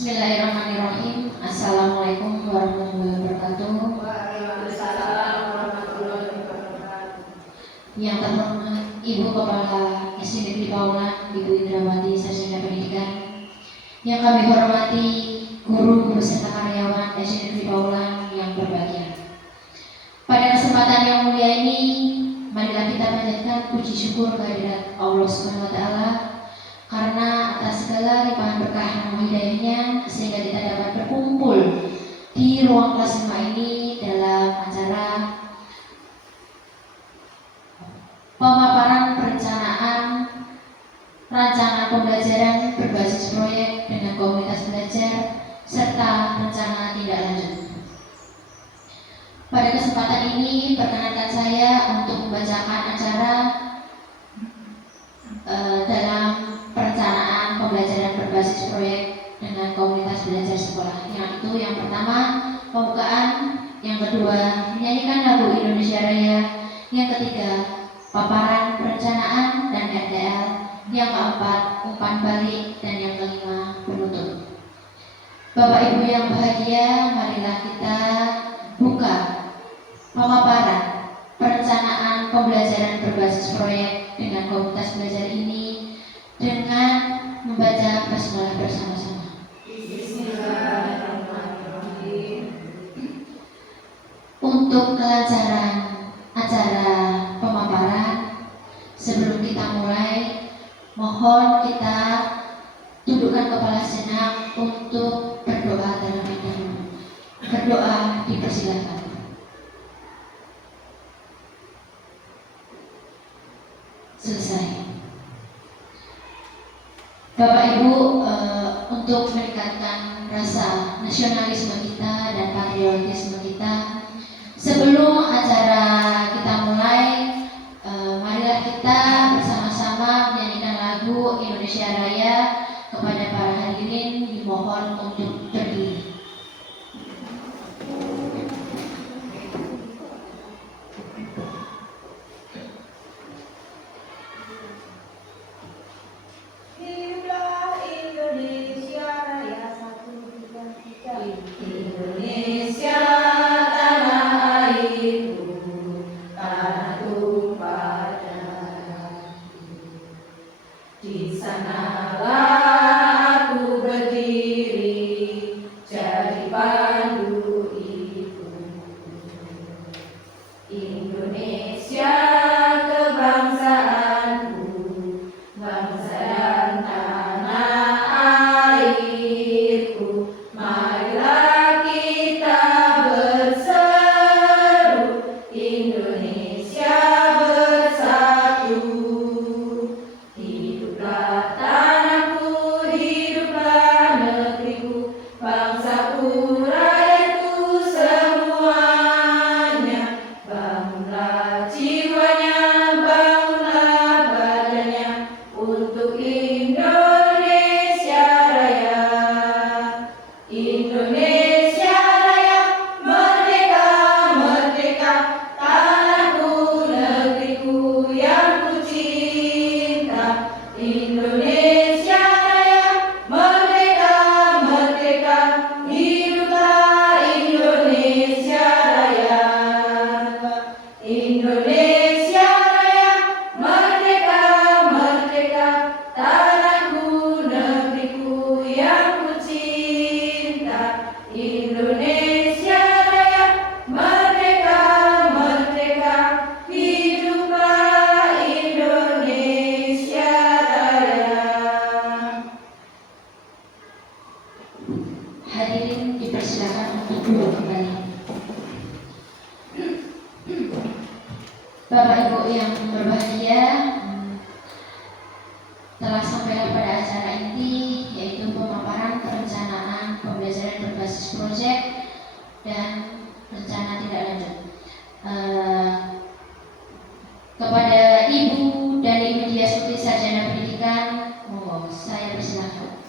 Bismillahirrahmanirrahim. Assalamualaikum warahmatullahi wabarakatuh. Waalaikumsalam warahmatullahi wabarakatuh. Yang terhormat Ibu Kepala SD Negeri Paulan, Ibu Indrawati, Sarjana Pendidikan. Yang kami hormati guru beserta karyawan SD Negeri Paulan yang berbahagia. Pada kesempatan yang mulia ini, marilah kita panjatkan puji syukur kehadirat Allah Subhanahu wa Ta'ala karena atas segala limpahan berkah dan hidayahnya sehingga kita dapat berkumpul di ruang kelas 5 ini dalam acara pemaparan perencanaan rancangan pembelajaran berbasis proyek dengan komunitas belajar serta rencana tindak lanjut. Pada kesempatan ini perkenankan saya untuk membacakan acara dalam perencanaan pembelajaran berbasis proyek dengan komunitas belajar sekolah. Yang pertama pembukaan, yang kedua menyanyikan lagu Indonesia Raya, yang ketiga paparan perencanaan dan RTL, yang keempat umpan balik, dan yang kelima penutup. Bapak Ibu yang bahagia, marilah kita buka pemaparan perencanaan pembelajaran berbasis proyek dengan komunitas belajar ini dengan membaca basmalah bersama-sama. Bismillahirrahmanirrahim. Untuk kelancaran acara pemaparan, sebelum kita mulai, mohon kita tundukkan kepala sejenak untuk berdoa terlebih dahulu. Berdoa dipersilakan. Selesai. Bapak Ibu, untuk meningkatkan rasa nasionalisme kita dan patriotisme kita, sebelum acara kita mulai, marilah kita bersama-sama menyanyikan lagu Indonesia Raya. Kepada para hadirin dimohon untuk berdiri. Hiduplah Indonesia Raya, satu dua tiga. Indonesia tanah airku, tanah tumpah darahku. Di sanalah aku berdiri, jadi pandu ibu. Indonesia kebangsaanku, bangsa dan tanah airku. Marilah kita berseru, Indonesia bersatu. Hiduplah tanahku, hiduplah negeriku, bangsaku, rakyatku semuanya. Bangunlah jiwanya, bangunlah badannya untuk Indonesia Raya. Indonesia Raya, merdeka, merdeka, tanahku, negeriku yang ku cinta. Indonesia Raya, merdeka, merdeka, hiduplah Indonesia Raya. Indonesia Raya, merdeka, merdeka, tanahku, negeriku yang ku cinta. Indonesia Raya, merdeka, merdeka, hiduplah Indonesia Raya. Hadirin dipersilakan untuk duduk kembali. Bapak Ibu yang berbahagia, telah sampai pada acara inti, yaitu pemaparan perencanaan pembelajaran berbasis proyek dan rencana tindak lanjut. Kepada Ibu dari Media Stuti Sarjana Pendidikan, monggo saya persilakan.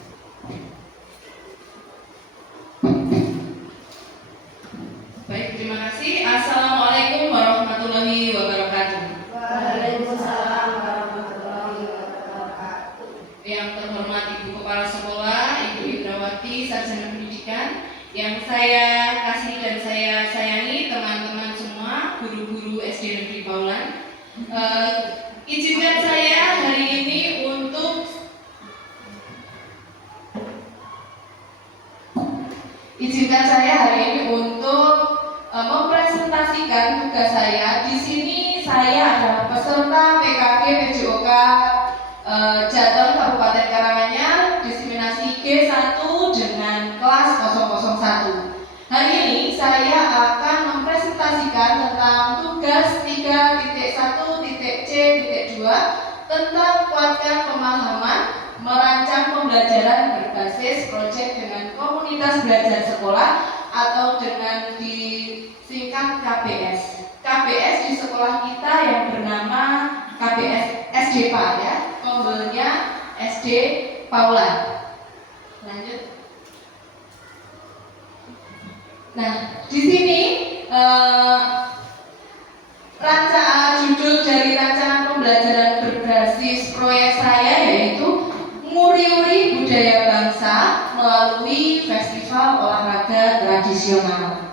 Baik, terima kasih. Assalamualaikum warahmatullahi wabarakatuh. Waalaikumsalam warahmatullahi wabarakatuh. Yang terhormat Ibu Kepala Sarjana Pendidikan yang saya kasih dan saya sayangi teman-teman semua, guru-guru SD Negeri Paulan. Izinkan saya hari ini untuk mempresentasikan tugas saya. Di sini saya adalah peserta PKG PJOK Jateng Kabupaten Karanganyar diseminasi G1 dengan kelas 001. Hari ini saya akan mempresentasikan tentang tugas 3.1.C.2 tentang kuatkan pemahaman merancang pembelajaran berbasis proyek dengan komunitas belajar sekolah atau dengan disingkat KBS. KBS di sekolah kita yang bernama KBS SDPA ya, kombelnya SD Paulan. Lanjut. Nah, di sini judul dari rancangan pembelajaran berbasis proyek saya yaitu Nguri-uri Budaya Bangsa melalui Festival Olahraga Tradisional.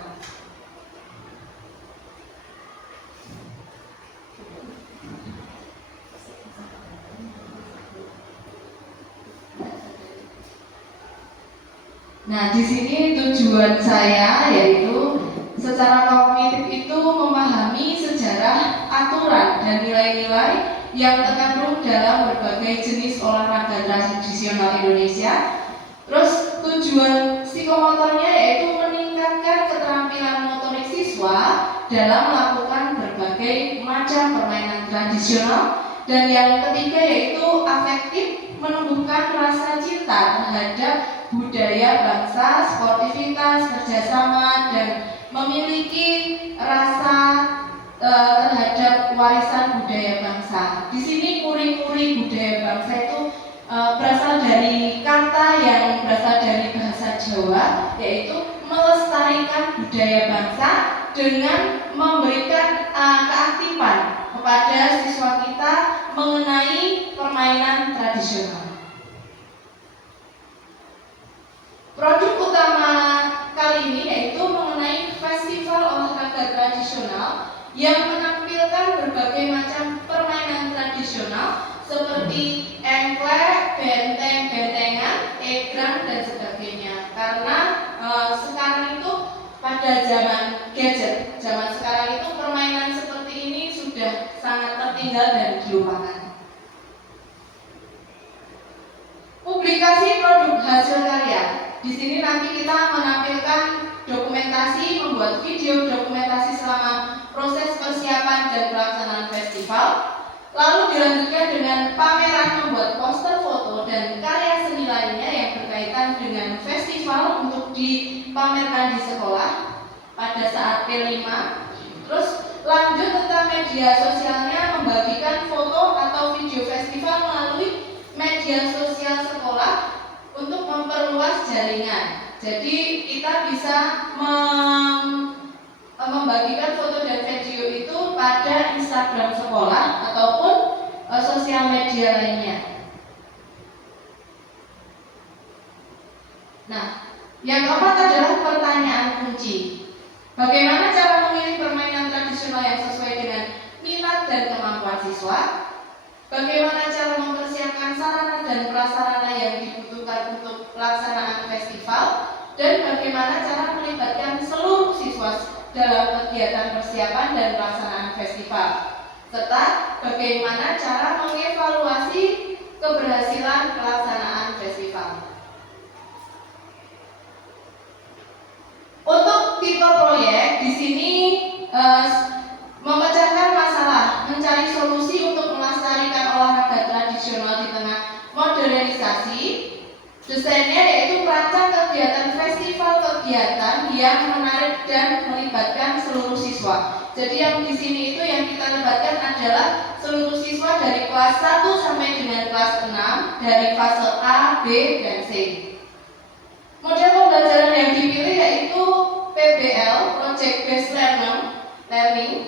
Nah, di sini tujuan saya yaitu secara kognitif itu memahami sejarah, aturan, dan nilai-nilai yang terkandung dalam berbagai jenis olahraga tradisional Indonesia. Terus tujuan psikomotornya yaitu meningkatkan keterampilan motorik siswa dalam melakukan berbagai macam permainan tradisional. Dan yang ketiga yaitu afektif, menumbuhkan rasa cinta terhadap budaya bangsa, sportivitas, kerjasama, dan memiliki rasa terhadap warisan budaya bangsa. Di sini nguri-nguri budaya bangsa itu berasal dari kata yang berasal dari bahasa Jawa, yaitu melestarikan budaya bangsa dengan memberikan keaktifan kepada siswa kita mengenai permainan tradisional. Produk utama kali ini yaitu mengenai Festival Olahraga Tradisional yang menampilkan berbagai macam permainan tradisional seperti engklek, benteng-bentengan, egrang, dan sebagainya. Karena sekarang itu pada zaman gadget, zaman sekarang itu permainan seperti ini sudah sangat tertinggal dan dilupakan. Publikasi produk hasil karya. Di sini nanti kita menampilkan dokumentasi, membuat video dokumentasi selama proses persiapan dan pelaksanaan festival. Lalu dilanjutkan dengan pameran membuat poster foto dan karya seni lainnya yang berkaitan dengan festival untuk dipamerkan di sekolah pada saat P5. Terus lanjut tentang media sosialnya, membagikan foto atau video festival melalui media sosial sekolah untuk memperluas jaringan. Jadi kita bisa membagikan foto dan video itu pada Instagram sekolah ataupun sosial media lainnya. Nah, yang keempat adalah pertanyaan kunci. Bagaimana cara memilih permainan tradisional yang sesuai dengan minat dan kemampuan siswa? Bagaimana cara mempersiapkan sarana dan prasarana yang dibutuhkan untuk pelaksanaan festival? Dan bagaimana cara melibatkan seluruh siswa dalam kegiatan persiapan dan pelaksanaan festival? Serta bagaimana cara mengevaluasi keberhasilan pelaksanaan festival? Untuk tipe proyek di sini memecahkan masalah, mencari solusi untuk melestarikan olahraga tradisional di tengah modernisasi. Desainnya yaitu merancang kegiatan festival kegiatan yang menarik dan melibatkan seluruh siswa. Jadi yang di sini itu yang kita libatkan adalah seluruh siswa dari kelas 1 sampai dengan kelas 6 dari fase A, B, dan C. Model pembelajaran yang dipilih yaitu PBL, Project Based Learning.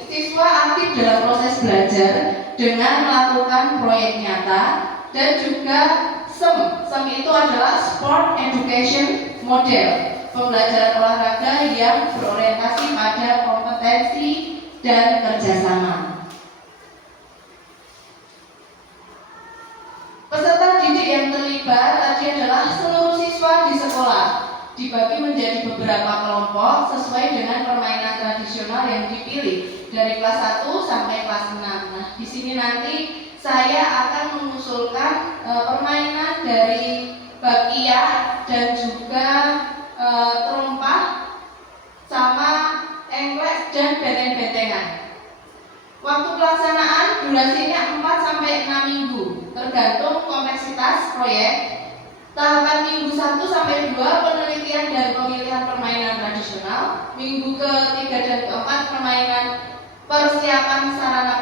Siswa aktif dalam proses belajar dengan melakukan proyek nyata dan juga SEM. SEM itu adalah Sport Education model pembelajaran olahraga yang berorientasi pada kompetensi dan kerjasama. Peserta didik yang terlibat tadi adalah seluruh siswa di sekolah, dibagi menjadi beberapa kelompok sesuai dengan permainan tradisional yang dipilih dari kelas 1 sampai kelas 6. Nah, di sini nanti saya akan mengusulkan permainan dari bakiak dan juga terompah sama engklek dan benteng-bentengan. Waktu pelaksanaan durasinya 4 sampai 6 minggu, tergantung kompleksitas proyek. Tahapan minggu 1 sampai 2 penelitian dan pemilihan permainan tradisional, minggu ke-3 dan ke-4 permainan persiapan sarana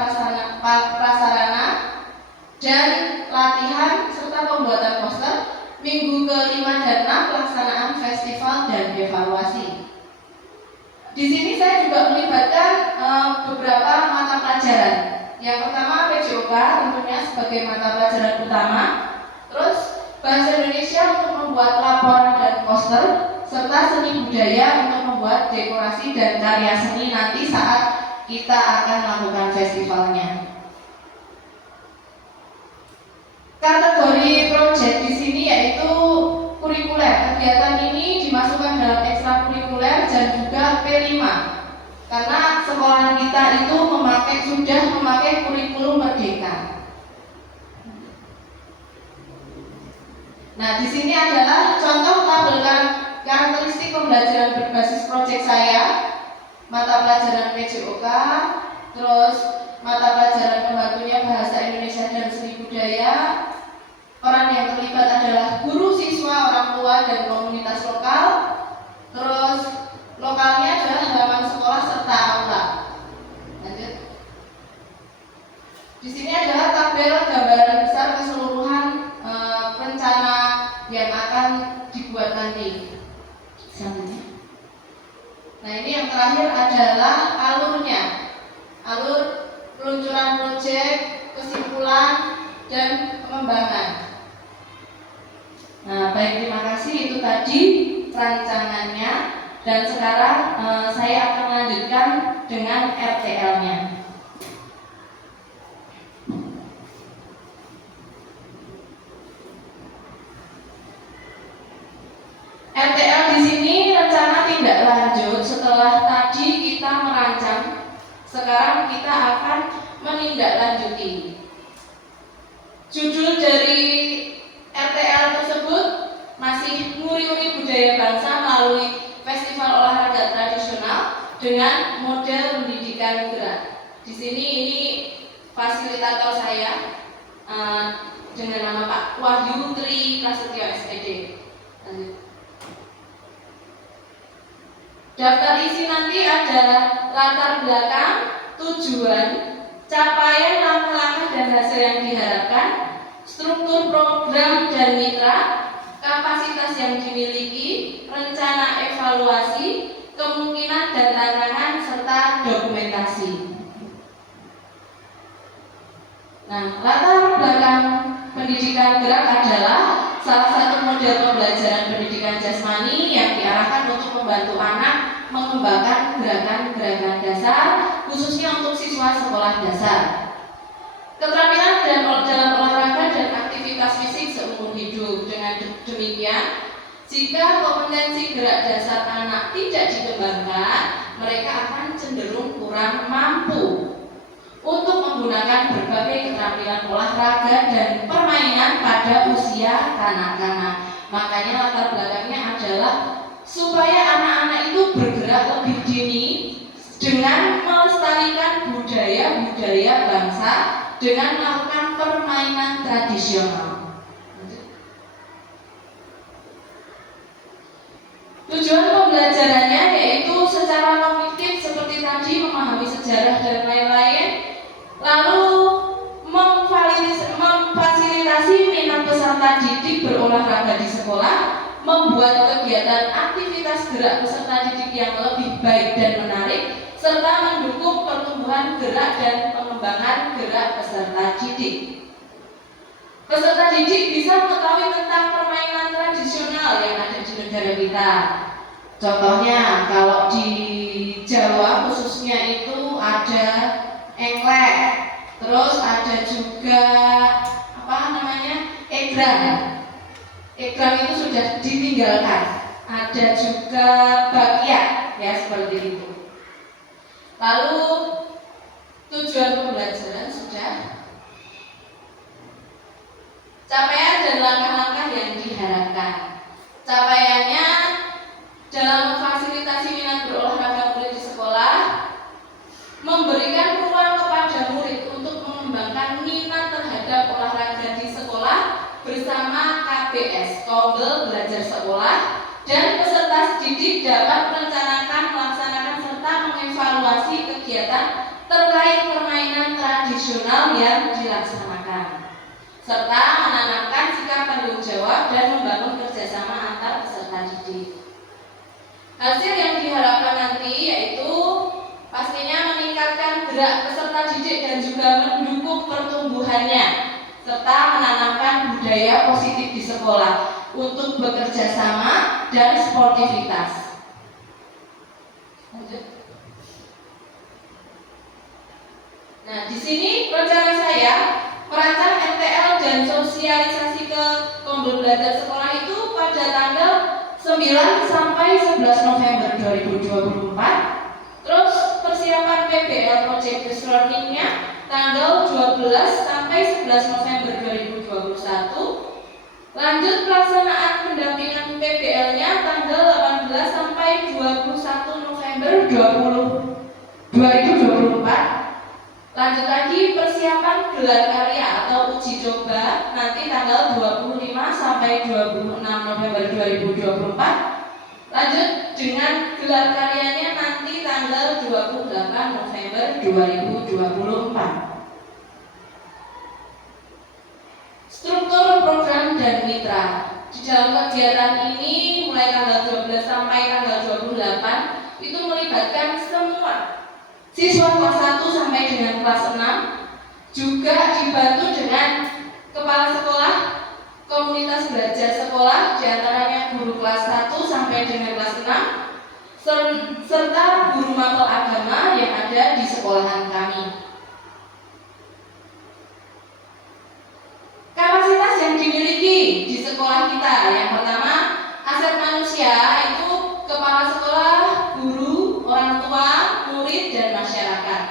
prasarana dan latihan serta pembuatan poster, minggu ke-5 dan 6 pelaksanaan festival dan evaluasi. Di sini saya juga melibatkan beberapa mata pelajaran. Yang pertama PJOK tentunya sebagai mata pelajaran utama, terus Bahasa Indonesia untuk membuat laporan dan poster, serta seni budaya untuk membuat dekorasi dan karya seni nanti saat kita akan melakukan festivalnya. Kategori proyek di sini yaitu kurikuler. Kegiatan ini dimasukkan dalam ekstrakurikuler dan juga P5. Karena sekolahan kita itu sudah memakai kurikulum merdeka. Nah, di sini adalah contoh tabel karakteristik pembelajaran berbasis proyek saya, mata pelajaran PJOK, terus mata pelajaran pembantunya Bahasa Indonesia dan Seni Budaya. Peran yang terlibat adalah guru, siswa, orang tua, dan komunitas lokal. Terus lokalnya adalah halaman sekolah serta aula. Lanjut. Di sini adalah tabel gambaran besar keseluruhan rencana yang akan dibuat nanti. Selanjutnya. Nah, ini yang terakhir adalah alurnya. Alur peluncuran proyek, kesimpulan, dan pengembangan. Nah, baik, terima kasih. Itu tadi rancangannya. Dan sekarang saya akan melanjutkan dengan RTL-nya. RTL di sini rencana tindak lanjut setelah tadi kita merancang. Sekarang kita akan menindaklanjuti. Judul dari RTL tersebut masih Nguri-Nguri Budaya Bangsa melalui Festival Olahraga Tradisional dengan model pendidikan gerak. Di sini ini fasilitator saya dengan nama Pak Wahyu Tri Prasetyo SPD. Lanjut. Daftar isi nanti ada latar belakang, tujuan, capaian, langkah-langkah dan hasil yang diharapkan, struktur program dan mitra, kapasitas yang dimiliki, rencana evaluasi, kemungkinan dan tantangan, serta dokumentasi. Nah, latar belakang pendidikan gerak adalah salah satu model pembelajaran pendidikan jasmani yang diarahkan untuk membantu anak mengembangkan gerakan-gerakan dasar, khususnya untuk siswa sekolah dasar. Keterampilan dalam olahraga dan aktivitas fisik seumur hidup. Dengan demikian, jika kompetensi gerak dasar anak tidak dikembangkan, mereka akan cenderung kurang mampu untuk menggunakan berbagai keterampilan olahraga dan permainan pada usia kanak-kanak. Makanya latar belakangnya adalah supaya anak-anak itu bergerak lebih dini dengan melestarikan budaya-budaya bangsa dengan melakukan permainan tradisional. Tujuan pembelajarannya yaitu secara kognitif seperti tadi memahami sejarah dan lain-lain, lalu memfasilitasi minat peserta didik berolahraga di sekolah, membuat kegiatan aktivitas gerak peserta didik yang lebih baik dan menarik, serta mendukung pertumbuhan gerak dan pengembangan gerak peserta didik. Peserta didik bisa mengetahui tentang permainan tradisional yang ada di negara kita. Contohnya kalau di Jawa khususnya itu ada engklek, terus ada juga egrang. Egrang itu sudah ditinggalkan. Ada juga bakiak, ya seperti itu. Lalu tujuan pembelajaran sudah, capaian dan langkah-langkah yang diharapkan. Capaiannya dalam memfasilitasi minat berolahraga murid di sekolah, memberikan ruang kepada murid untuk mengembangkan minat terhadap olahraga di sekolah bersama KBS, Kobel Belajar Sekolah, dan peserta didik dapat merencanakan, melaksanakan, serta mengevaluasi kegiatan terkait permainan tradisional yang dilaksanakan, serta menanamkan sikap tanggung jawab dan membangun kerjasama antar peserta didik. Hasil yang diharapkan nanti yaitu pastinya meningkatkan gerak peserta didik dan juga mendukung pertumbuhannya, serta menanamkan budaya positif di sekolah untuk bekerja sama dan sportivitas. Lanjut. Nah, di sini rencana saya merancang RTL dan sosialisasi ke Kobel Belajar Sekolah itu pada tanggal 9 sampai 11 November 2024. Terus persiapan PBL Project Based Learning-nya tanggal 12 sampai 11 November 2021. Lanjut pelaksanaan pendampingan PBL-nya tanggal 18 sampai 21 November 2024. Lanjut lagi persiapan gelar karya atau uji coba nanti tanggal 25 sampai 26 November 2024. Lanjut dengan gelar karyanya nanti tanggal 28 November 2024. Struktur program dan mitra. Di dalam kegiatan ini mulai tanggal 12 sampai tanggal 28 itu melibatkan semua siswa kelas 1 sampai dengan kelas 6, juga dibantu dengan kepala sekolah, komunitas belajar sekolah, diantaranya guru kelas 1 sampai dengan kelas 6, serta guru mapel agama yang ada di sekolahan kami. Kapasitas yang dimiliki di sekolah kita, yang pertama aset manusia itu kepala sekolah, guru, orang tua, murid, dan masyarakat.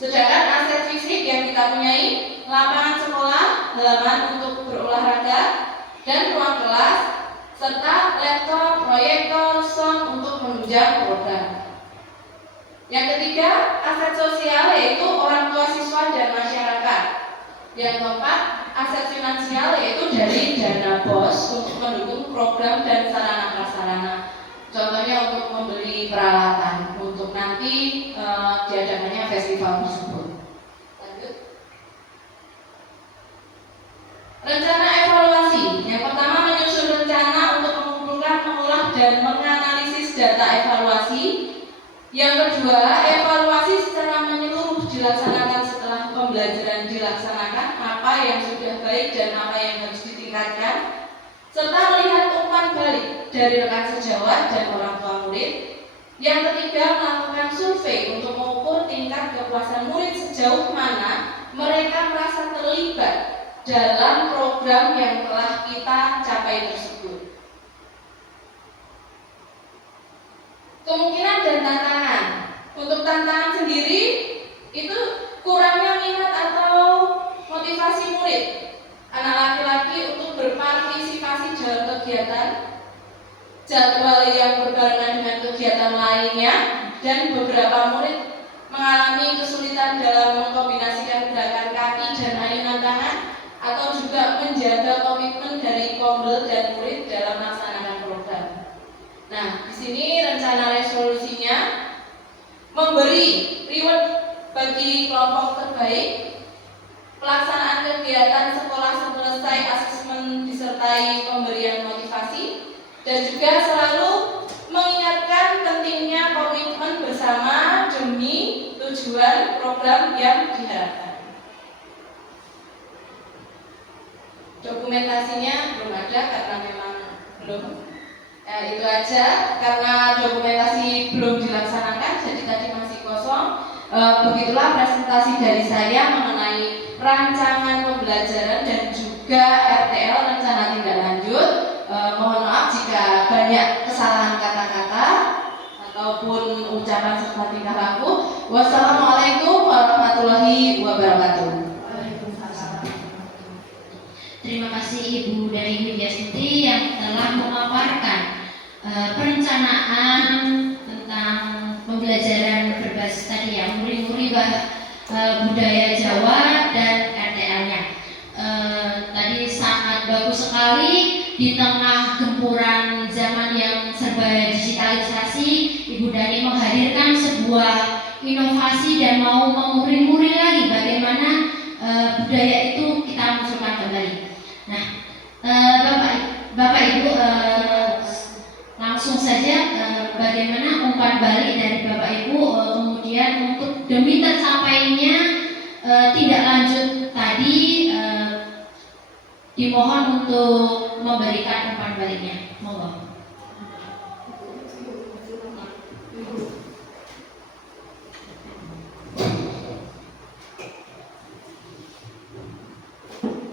Sedangkan aset fisik yang kita punyai lapangan sekolah, halaman untuk berolahraga, dan ruang kelas, serta laptop, proyektor, sound untuk menunjang program. Yang ketiga, aset sosial yaitu orang tua siswa dan masyarakat. Yang keempat, aset finansial yaitu dari dana BOS untuk mendukung program dan sarana prasarana. Contohnya untuk membeli peralatan untuk nanti diadakannya festival tersebut. Lanjut. Rencana evaluasi. Yang pertama menyusun rencana untuk mengumpulkan, mengolah, dan menganalisis data evaluasi. Yang kedua, evaluasi secara menyeluruh dilaksanakan setelah pembelajaran dilaksanakan, apa yang sudah baik dan apa yang harus ditingkatkan, serta melihat umpan balik dari rekan sejawat dan orang tua murid. Yang ketiga, melakukan survei untuk mengukur tingkat kepuasan murid sejauh mana mereka merasa terlibat dalam program yang telah kita capai tersebut. Kemungkinan dan tantangan. Untuk tantangan sendiri itu kurangnya minat atau motivasi murid anak laki-laki untuk berpartisipasi dalam kegiatan, jadwal yang berbarengan dengan kegiatan lainnya, dan beberapa murid mengalami kesulitan dalam mengkombinasikan gerakan kaki dan ayunan tangan, atau juga menjaga komitmen dari Kobel dan murid dalam melaksanakan program. Nah, di sini rencana resolusinya memberi reward bagi kelompok terbaik, pelaksanaan kegiatan sekolah selesai asesmen disertai pemberian motivasi, dan juga selalu mengingatkan pentingnya komitmen bersama demi tujuan program yang diharapkan. Dokumentasinya belum ada karena memang belum. Ya, itu aja karena dokumentasi belum dilaksanakan, jadi tadi masih kosong. Begitulah presentasi dari saya mengenai rancangan pembelajaran dan juga RTL rencana tindak lanjut. Mohon maaf jika banyak kesalahan kata-kata ataupun ucapan serta tingkah laku. Wassalamualaikum warahmatullahi wabarakatuh. Terima kasih Ibu dari Widyastuti yang telah memaparkan perencanaan tentang pembelajaran berbasis tadi ya, muri-muri budaya Jawa dan RTL-nya. Tadi sangat bagus sekali di tengah gempuran zaman yang serba digitalisasi, Ibu Dani menghadirkan sebuah inovasi dan mau menguri-nguri lagi bagaimana budaya itu kita munculkan kembali. Nah, Bapak Ibu, langsung saja bagaimana umpan balik dari Bapak Ibu, kemudian untuk demi tercapainya tindak lanjut tadi dimohon untuk memberikan umpan baliknya. Monggo.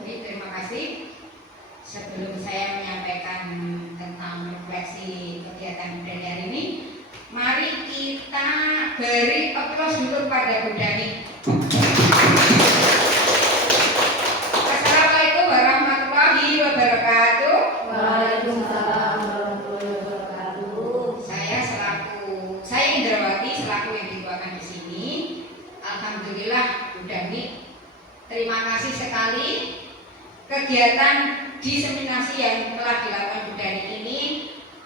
Terima kasih. Sebelum saya menyampaikan tentang refleksi kegiatan budaya hari ini, mari kita beri aplaus dulu pada Bu Dani. Assalamualaikum warahmatullahi wabarakatuh. Waalaikumsalam warahmatullahi wabarakatuh. Saya Indrawati selaku yang dituakan di sini. Alhamdulillah Bu Dani, terima kasih sekali kegiatan diseminasi yang telah dilakukan Bu Dani ini.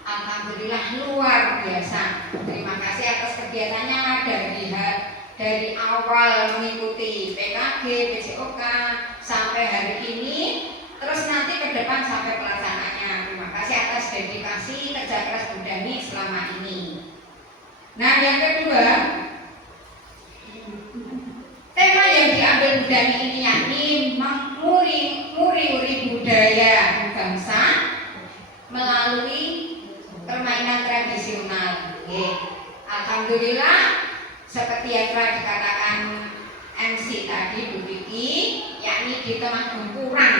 Alhamdulillah luar biasa. Terima kasih atas kegiatannya dari awal mengikuti PKG, PCOK sampai hari ini, terus nanti ke depan sampai pelaksanaannya. Terima kasih atas dedikasi kerja keras Bu Dani selama ini. Nah, yang kedua, tema yang diambil Bu Dani ini yakni muri-uri budaya bangsa melalui permainan tradisional. Alhamdulillah, seperti yang telah dikatakan MC tadi Bu Vicky, yakni di tengah gempuran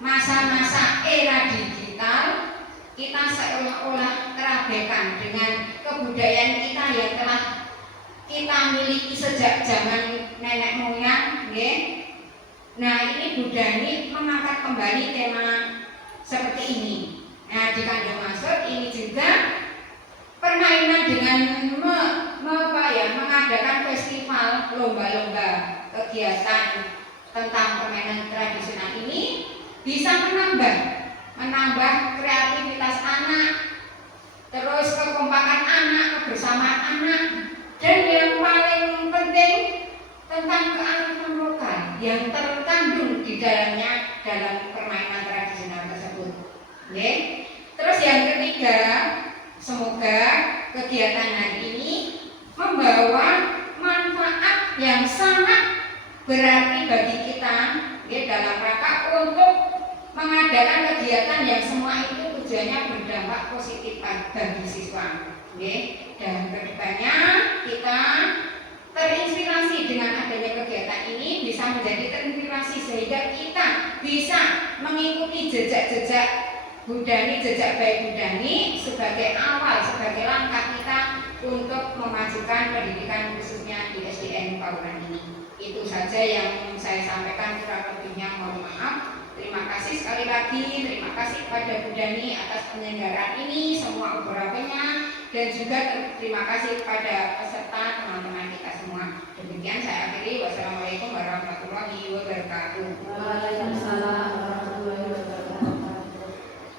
masa-masa era digital, kita seolah-olah terabaikan dengan kebudayaan kita yang telah kita miliki sejak zaman nenek moyang. Nah, ini Bu Dani mengangkat kembali tema seperti ini. Nah, di kandung maksud ini juga permainan dengan mengadakan festival, lomba-lomba, kegiatan tentang permainan tradisional ini bisa menambah kreativitas anak, terus kekompakan anak, kebersamaan anak, dan yang paling penting tentang kearifan lokal yang terkandung di dalamnya dalam permainan tradisional tersebut. Terus yang ketiga, semoga kegiatan hari ini membawa manfaat yang sangat berarti bagi kita dalam rangka untuk mengadakan kegiatan yang semua itu tujuannya berdampak positif bagi siswa. Dan kedepannya kita terinspirasi dengan adanya kegiatan ini, bisa menjadi terinspirasi sehingga kita bisa mengikuti jejak-jejak Bu Dani, jejak baik Bu Dani sebagai awal, sebagai langkah kita untuk memajukan pendidikan khususnya di SDN Pauran ini. Itu saja yang saya sampaikan, kurang lebihnya mohon maaf. Terima kasih sekali lagi, terima kasih kepada Bu Dani atas penyelenggaraan ini, semua ubur-abarnya, dan juga terima kasih kepada peserta teman-teman kita semua. Demikian saya akhiri. Wassalamualaikum warahmatullahi wabarakatuh. Waalaikumsalam warahmatullahi wabarakatuh.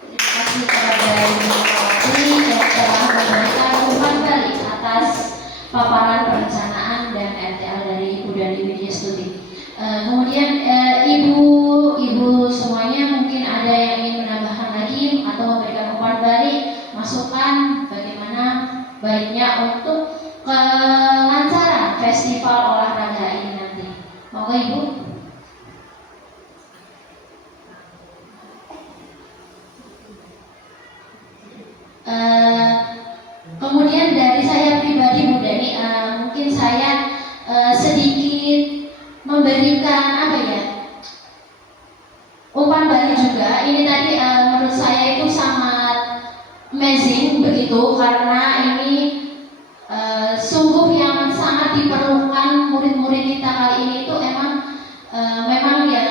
Terima kasih kepada Ibu Indrawati yang telah memberikan umpan balik atas paparan perencanaan dan RTL dari Ibu Dani Widyastuti. Kemudian ibu semuanya mungkin ada yang ingin menambahkan lagi atau memberikan umpan balik, masukan bagaimana baiknya untuk kelancaran festival olahraga ini nanti. Monggo Ibu. Kemudian dari saya pribadi Bu Dani, mungkin saya sedikit memberikan apa ya, umpan balik juga. Ini tadi menurut saya itu sangat amazing begitu, karena ini sungguh yang sangat diperlukan murid-murid kita kali ini itu memang ya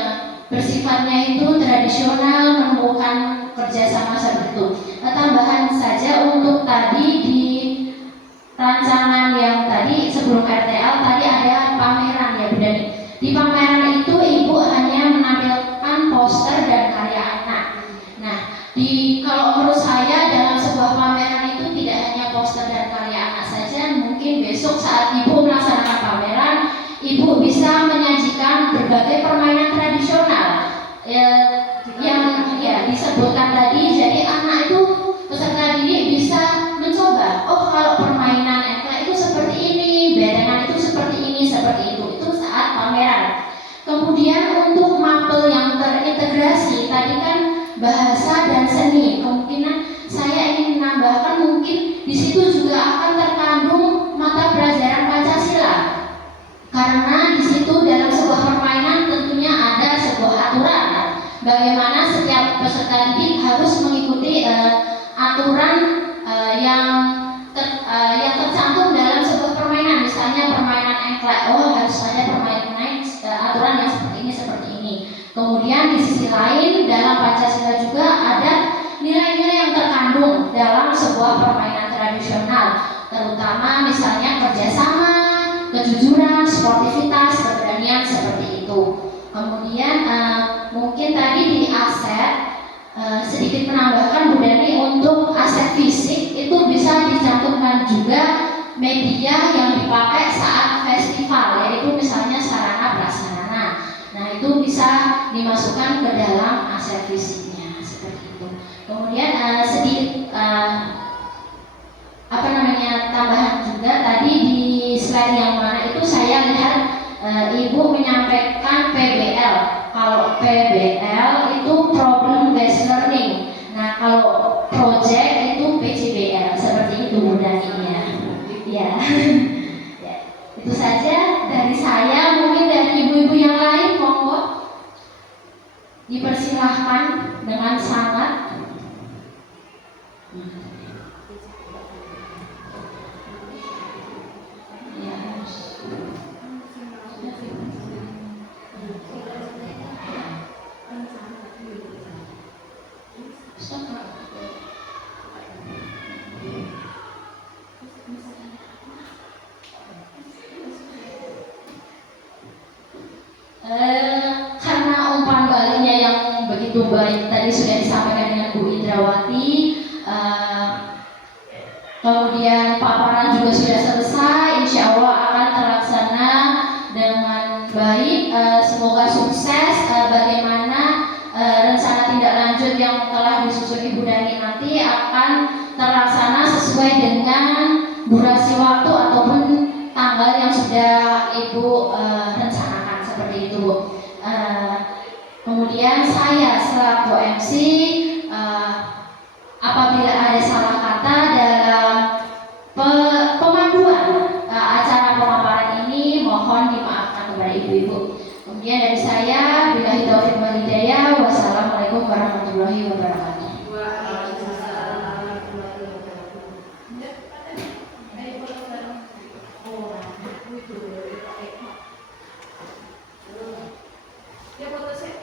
bersifatnya itu tradisional, menemukan kerjasama seperti itu. Tambahan saja untuk tadi di rancangan yang tadi sebelum RTL tadi ada pameran ya Bu Dani. Di pameran itu Ibu hanya menampilkan poster dan karya anak. Nah, kalau menurut saya dalam sebuah pameran itu tidak hanya poster dan karya anak saja. Mungkin besok saat Ibu melaksanakan pameran, Ibu bisa menyajikan berbagai permainan tradisional yang ya disebutkan tadi. Jadi anak itu peserta didik bisa mencoba, oh kalau permainan engklek itu seperti ini, berengan itu seperti ini, seperti itu saat pameran. Kemudian untuk mapel yang terintegrasi tadi kan bahasa dan seni, kemungkinan saya ingin menambahkan mungkin di situ juga akan terkandung mata pelajaran Pancasila, karena di situ dalam sebuah permainan tentunya ada sebuah aturan bagaimana setiap peserta didik harus mengikuti aturan yang tercantum dalam sebuah permainan. Misalnya permainan engklek, oh harus ada aturan yang seperti ini. Kemudian di sisi lain dalam Pancasila juga ada nilai-nilai yang terkandung dalam sebuah permainan tradisional, terutama misalnya kerjasama, kejujuran, sportivitas, keberanian, seperti itu. Kemudian mungkin tadi di aset sedikit menambahkan Bu Dani, untuk aset fisik itu bisa dicantumkan juga media yang dipakai saat festival, yaitu misalnya sarana prasarana. Nah itu bisa dimasukkan ke dalam aset fisiknya seperti itu. Kemudian sedikit tambahan juga tadi di slide yang mana itu saya lihat Ibu menyampaikan PBL. Kalau PBL itu problem based learning. Nah kalau project itu PCBL, seperti itu Bu Dani ya. Ya. Ya. Itu saja dari saya. Mungkin dari ibu-ibu yang lain monggo dipersilahkan dengan sangat. Karena umpan baliknya yang begitu baik tadi sudah disampaikan dengan Bu Indrawati, kemudian paparan juga sudah selesai, insya Allah akan terlaksana dengan baik. Semoga sukses. Bagaimana rencana tindak lanjut yang telah disusun Ibu Dani nanti akan terlaksana sesuai dengan durasi waktu ataupun tanggal yang sudah Ibu rencanakan, seperti itu. Kemudian saya selaku MC, apabila ada salah kata dalam pemanduan acara pemaparan ini, mohon dimaafkan kepada ibu-ibu. Kemudian dari saya, billahi taufiq wal hidayah, wassalamualaikum warahmatullahi wabarakatuh. Ya foto sih.